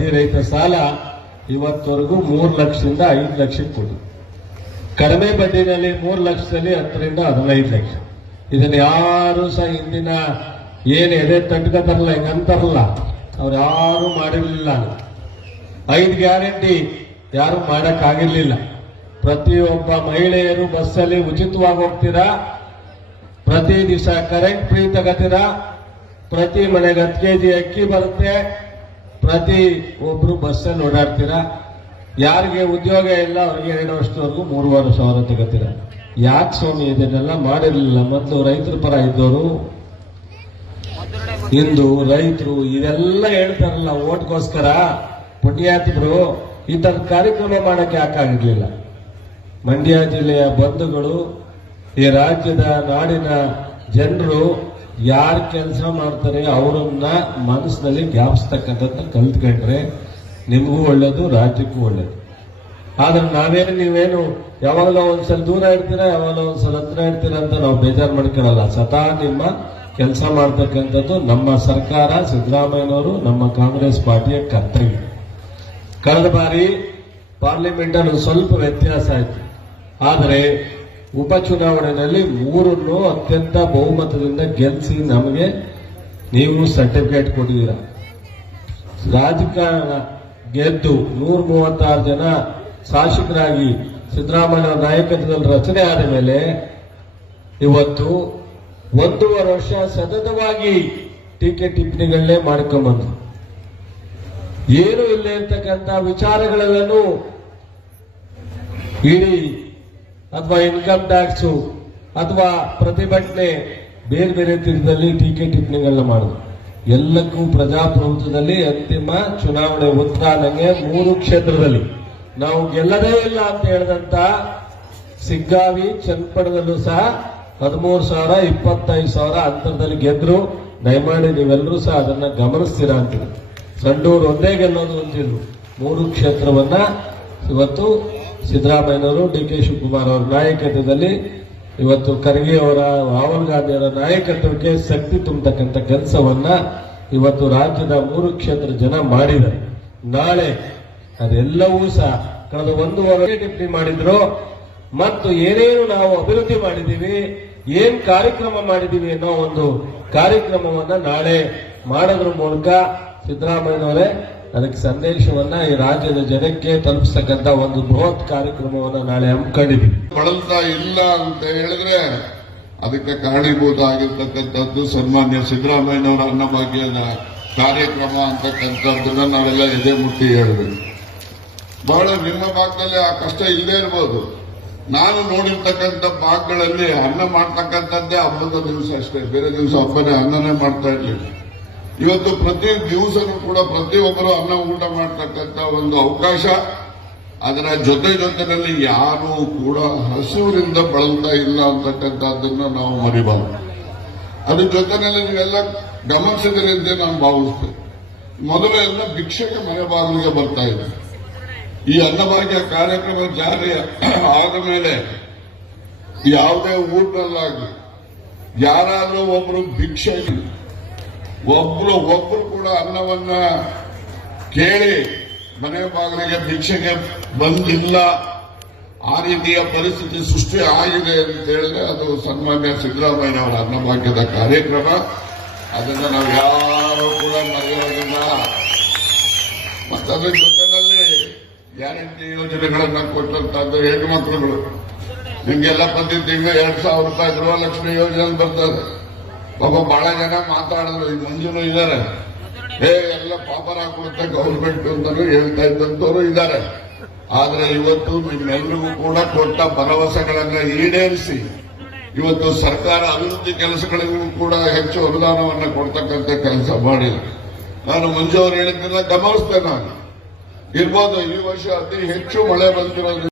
ರಹಿತ ಸಾಲ ಇವತ್ತವರೆಗೂ ಮೂರು ಲಕ್ಷದಿಂದ ಐದು ಲಕ್ಷಕ್ಕೆ ಕೊಡಿ ಕಡಿಮೆ ಬಡ್ಡಿನಲ್ಲಿ ಮೂರು ಲಕ್ಷದಲ್ಲಿ ಹತ್ತರಿಂದ ಹದಿನೈದು ಲಕ್ಷ. ಇದನ್ನ ಯಾರು ಸಹ ಹಿಂದಿನ ಏನು ಎದೆ ತಟ್ಕೋತಾರಲ್ಲ ಹೆಂಗಂತಾರಲ್ಲ ಅವ್ರು ಯಾರು ಮಾಡಿರಲಿಲ್ಲ. ಐದು ಗ್ಯಾರಂಟಿ ಯಾರು ಮಾಡಕ್ಕಾಗಿರ್ಲಿಲ್ಲ. ಪ್ರತಿಯೊಬ್ಬ ಮಹಿಳೆಯರು ಬಸ್ಸಲ್ಲಿ ಉಚಿತವಾಗಿ ಹೋಗ್ತೀರಾ? ಪ್ರತಿ ದಿವಸ ಕರೆಂಟ್ ಫ್ರೀ ತಗೋತೀರಾ? ಪ್ರತಿ ಮನೆಗೆ ಹತ್ತು ಕೆ ಜಿ ಅಕ್ಕಿ ಬರುತ್ತೆ. ಪ್ರತಿ ಒಬ್ರು ಬಸ್ಸಲ್ಲಿ ಓಡಾಡ್ತೀರಾ? ಯಾರಿಗೆ ಉದ್ಯೋಗ ಇಲ್ಲ, ಅವ್ರಿಗೆ ಎರಡು ವರ್ಷದವರೆಗೂ ಮೂರುವರೆ ಸಾವಿರ ತಗೋತೀರ? ಯಾಕೆ ಸ್ವಾಮಿ ಇದನ್ನೆಲ್ಲ ಮಾಡಿರ್ಲಿಲ್ಲ? ಮೊದಲು ರೈತರ ಪರ ಇದ್ದವರು ಇಂದು ರೈತರು ಇದೆಲ್ಲ ಹೇಳ್ತಾರಲ್ಲ, ಓಟ್ಗೋಸ್ಕರ ಪುಣ್ಯಾತಿದ್ರು ಈ ತರ ಕಾರ್ಯಕ್ರಮ ಮಾಡಕ್ಕೆ ಯಾಕಾಗಿರ್ಲಿಲ್ಲ ಮಂಡ್ಯ ಜಿಲ್ಲೆಯ ಬಂಧುಗಳು, ಈ ರಾಜ್ಯದ ನಾಡಿನ ಜನರು ಯಾರು ಕೆಲಸ ಮಾಡ್ತಾರೆ ಅವರನ್ನ ಮನಸ್ಸಿನಲ್ಲಿ ಜ್ಞಾಪಿಸ್ತಕ್ಕಂಥದ್ದು ಕಲ್ತ್ಕೊಂಡ್ರೆ ನಿಮಗೂ ಒಳ್ಳೇದು, ರಾಜ್ಯಕ್ಕೂ ಒಳ್ಳೇದು. ಆದ್ರೆ ನಾವೇನು ನೀವೇನು ಯಾವಾಗಲೋ ಒಂದ್ಸಲ ದೂರ ಇರ್ತೀರಾ, ಯಾವಾಗಲೋ ಒಂದ್ಸಲ ಹತ್ರ ಇರ್ತೀರಾ ಅಂತ ನಾವು ಬೇಜಾರು ಮಾಡ್ಕೊಳಲ್ಲ. ಸದಾ ನಿಮ್ಮ ಕೆಲಸ ಮಾಡ್ತಕ್ಕಂಥದ್ದು ನಮ್ಮ ಸರ್ಕಾರ, ಸಿದ್ದರಾಮಯ್ಯನವರು, ನಮ್ಮ ಕಾಂಗ್ರೆಸ್ ಪಾರ್ಟಿಯ ಕರ್ತವ್ಯ. ಕಳೆದ ಬಾರಿ ಪಾರ್ಲಿಮೆಂಟ್ ಅಲ್ಲಿ ಸ್ವಲ್ಪ ವ್ಯತ್ಯಾಸ ಆಯ್ತು. ಆದರೆ ಉಪಚುನಾವಣೆಯಲ್ಲಿ ಮೂರನ್ನು ಅತ್ಯಂತ ಬಹುಮತದಿಂದ ಗೆಲ್ಲಿಸಿ ನಮಗೆ ನೀವು ಸರ್ಟಿಫಿಕೇಟ್ ಕೊಟ್ಟಿದ್ದೀರಾ. ರಾಜಕಾರಣ ಗೆದ್ದು ನೂರ ಮೂವತ್ತಾರು ಜನ ಶಾಸಕರಾಗಿ ಸಿದ್ದರಾಮಯ್ಯ ನಾಯಕತ್ವದಲ್ಲಿ ರಚನೆ ಆದ ಮೇಲೆ ಇವತ್ತು ಒಂದೂವರೆ ವರ್ಷ ಸತತವಾಗಿ ಟೀಕೆ ಟಿಪ್ಪಣಿಗಳನ್ನೇ ಮಾಡ್ಕೊಂಡ್ಬಂದ್ರು ಏನು ಇಲ್ಲ ಇರ್ತಕ್ಕಂಥ ವಿಚಾರಗಳೆಲ್ಲನೂ ಇಡೀ ಅಥವಾ ಇನ್ಕಮ್ ಟ್ಯಾಕ್ಸ್ ಅಥವಾ ಪ್ರತಿಭಟನೆ ಬೇರೆ ಬೇರೆ ತೀರದಲ್ಲಿ ಟೀಕೆ ಟಿಪ್ಪಣಿಗಳನ್ನ ಮಾಡುದು. ಎಲ್ಲಕ್ಕೂ ಪ್ರಜಾಪ್ರಭುತ್ವದಲ್ಲಿ ಅಂತಿಮ ಚುನಾವಣೆ ಉತ್ತರ ನಂಗೆ ಮೂರು ಕ್ಷೇತ್ರದಲ್ಲಿ. ನಾವು ಗೆಲ್ಲದೇ ಇಲ್ಲ ಅಂತ ಹೇಳಿದಂತ ಸಿಗ್ಗಾವಿ ಚನ್ಪಡದಲ್ಲೂ ಸಹ ಹದಿಮೂರು ಸಾವಿರ, ಇಪ್ಪತ್ತೈದು ಸಾವಿರ ಅಂತರದಲ್ಲಿ ಗೆದ್ರು. ದಯಮಾಡಿ ನೀವೆಲ್ಲರೂ ಸಹ ಅದನ್ನ ಗಮನಿಸ್ತೀರಾ ಅಂತಿದ್ರು ಸಂಡೂರು ಒಂದೇ ಗೆಲ್ಲೋದು ಅಂತಿದ್ರು ಮೂರು ಕ್ಷೇತ್ರವನ್ನ ಇವತ್ತು ಸಿದ್ದರಾಮಯ್ಯನವರು, ಡಿ ಕೆ ಶಿವಕುಮಾರ್ ಅವರ ನಾಯಕತ್ವದಲ್ಲಿ ಇವತ್ತು ಖರ್ಗೆ ಅವರ ರಾಹುಲ್ ಗಾಂಧಿ ಅವರ ನಾಯಕತ್ವಕ್ಕೆ ಶಕ್ತಿ ತುಂಬತಕ್ಕಂಥ ಕೆಲಸವನ್ನ ಇವತ್ತು ರಾಜ್ಯದ ಮೂರು ಕ್ಷೇತ್ರ ಜನ ಮಾಡಿದ್ದಾರೆ. ನಾಳೆ ಅದೆಲ್ಲವೂ ಸಹ ಕಳೆದ ಒಂದು ವರ್ಷ ಟಿಪ್ಪಣಿ ಮಾಡಿದ್ರು. ಮತ್ತು ಏನೇನು ನಾವು ಅಭಿವೃದ್ಧಿ ಮಾಡಿದ್ದೀವಿ, ಏನ್ ಕಾರ್ಯಕ್ರಮ ಮಾಡಿದ್ದೀವಿ ಅನ್ನೋ ಒಂದು ಕಾರ್ಯಕ್ರಮವನ್ನ ನಾಳೆ ಮಾಡೋದ್ರ ಮೂಲಕ ಸಿದ್ದರಾಮಯ್ಯನವರೇ ಅದಕ್ಕೆ ಸಂದೇಶವನ್ನ ಈ ರಾಜ್ಯದ ಜನಕ್ಕೆ ತಲುಪಿಸತಕ್ಕಂತ ಒಂದು ಬೃಹತ್ ಕಾರ್ಯಕ್ರಮವನ್ನ ನಾಳೆ ಹಮ್ಮಿಕೊಂಡಿದ್ದೀವಿ. ಬಳಲ್ತಾ ಇಲ್ಲ ಅಂತ ಹೇಳಿದ್ರೆ ಅದಕ್ಕೆ ಕಾರಣೀಭೂತ ಸನ್ಮಾನ್ಯ ಸಿದ್ದರಾಮಯ್ಯನವರ ಅನ್ನಭಾಗ್ಯದ ಕಾರ್ಯಕ್ರಮ ಅಂತಕ್ಕಂಥದ್ದನ್ನ ನಾವೆಲ್ಲ ಎದೆ ಮುಟ್ಟಿ ಹೇಳಬೇಕು ಬಹಳ ನಿಮ್ಮ ಭಾಗದಲ್ಲಿ ಆ ಕಷ್ಟ ಇಲ್ಲದೆ ಇರ್ಬೋದು. ನಾನು ನೋಡಿರ್ತಕ್ಕಂಥ ಭಾಗಗಳಲ್ಲಿ ಅನ್ನ ಮಾಡ್ತಕ್ಕಂಥದ್ದೇ ಹಬ್ಬದ ದಿವಸ ಅಷ್ಟೇ. ಬೇರೆ ದಿವಸ ಹಬ್ಬನೇ ಅನ್ನನೇ ಮಾಡ್ತಾ ಇರ್ಲಿಲ್ಲ. ಇವತ್ತು ಪ್ರತಿ ದಿವಸನೂ ಕೂಡ ಪ್ರತಿಯೊಬ್ಬರು ಅನ್ನ ಊಟ ಮಾಡ್ತಕ್ಕಂಥ ಒಂದು ಅವಕಾಶ. ಅದರ ಜೊತೆ ಜೊತೆನಲ್ಲಿ ಯಾರು ಕೂಡ ಹಸುವಿನಿಂದ ಬಳಲ್ತಾ ಇಲ್ಲ ಅಂತಕ್ಕಂಥದ್ದನ್ನ ನಾವು ಮರಿಬಾರದು. ಅದ್ರ ಜೊತೆನಲ್ಲಿ ನೀವೆಲ್ಲ ಗಮನಿಸಿದರೆ ಅಂತ ನಾನು ಭಾವಿಸ್ತೇನೆ. ಮೊದಲು ಎಲ್ಲ ಭಿಕ್ಷೆಗೆ ಮನೆ ಬಾಗಿಲಿಗೆ ಬರ್ತಾ ಇದೆ ಈ ಅನ್ನಭಾಗ್ಯ ಕಾರ್ಯಕ್ರಮ ಜಾರಿ ಆದ ಮೇಲೆ ಯಾವುದೇ ಊರಿನಲ್ಲಾಗಲಿ ಯಾರಾದರೂ ಒಬ್ರು ಭಿಕ್ಷೆ ಒಬ್ರು ಒಬ್ರು ಕೂಡ ಅನ್ನವನ್ನ ಕೇಳಿ ಮನೆ ಬಾಗಿಲಿಗೆ ಭಿಕ್ಷೆಗೆ ಬಂದಿಲ್ಲ. ಆ ರೀತಿಯ ಪರಿಸ್ಥಿತಿ ಸೃಷ್ಟಿ ಆಗಿದೆ ಅಂತ ಹೇಳಿದ್ರೆ ಅದು ಸನ್ಮಾನ್ಯ ಸಿದ್ದರಾಮಯ್ಯನವರ ಅನ್ನಭಾಗ್ಯದ ಕಾರ್ಯಕ್ರಮ. ಅದನ್ನು ನಾವು ಯಾರು ಕೂಡ ಮರೆಯೋದಿಲ್ಲ. ಮತ್ತು ಅದ್ರ ಜೊತೆನಲ್ಲಿ ಗ್ಯಾರಂಟಿ ಯೋಜನೆಗಳನ್ನು ಕೊಟ್ಟಂತದ್ದು ಹೆಣ್ಣು ಮಕ್ಕಳುಗಳು ನಿಮ್ಗೆಲ್ಲ ಪ್ರತಿ ತಿಂಗಳು ಎರಡ್ ಸಾವಿರ ರೂಪಾಯಿ ಗೃಹಲಕ್ಷ್ಮಿ ಯೋಜನೆ ಬರ್ತದೆ. ಪಾಪ ಬಹಳ ಜನ ಮಾತಾಡಿದ್ರು, ಈ ಮಂಜುನು ಇದ್ದಾರೆ ಹೇ ಎಲ್ಲ ಪಾಪರ್ ಹಾಕೊಡುತ್ತೆ ಗೌರ್ಮೆಂಟ್ ಅಂತಲೂ ಹೇಳ್ತಾ ಇದ್ದಂತವರು ಇದ್ದಾರೆ ಆದ್ರೆ ಇವತ್ತು ನಿಮ್ಮೆಲ್ಲರಿಗೂ ಕೂಡ ಕೊಟ್ಟ ಭರವಸೆಗಳನ್ನ ಈಡೇರಿಸಿ, ಇವತ್ತು ಸರ್ಕಾರ ಅಭಿವೃದ್ಧಿ ಕೆಲಸಗಳಿಗೂ ಕೂಡ ಹೆಚ್ಚು ಅನುದಾನವನ್ನ ಕೊಡ್ತಕ್ಕಂಥ ಕೆಲಸ ಮಾಡಿಲ್ಲ. ನಾನು ಮಂಜು ಅವರು ಹೇಳಿದ್ದನ್ನ ಗಮನಿಸ್ತೇನೆ ನಾನು. ಇರ್ಬೋದು, ಈ ವರ್ಷ ಅತಿ ಹೆಚ್ಚು ಮಳೆ ಬಂದಿರೋದ್ರಿಂದ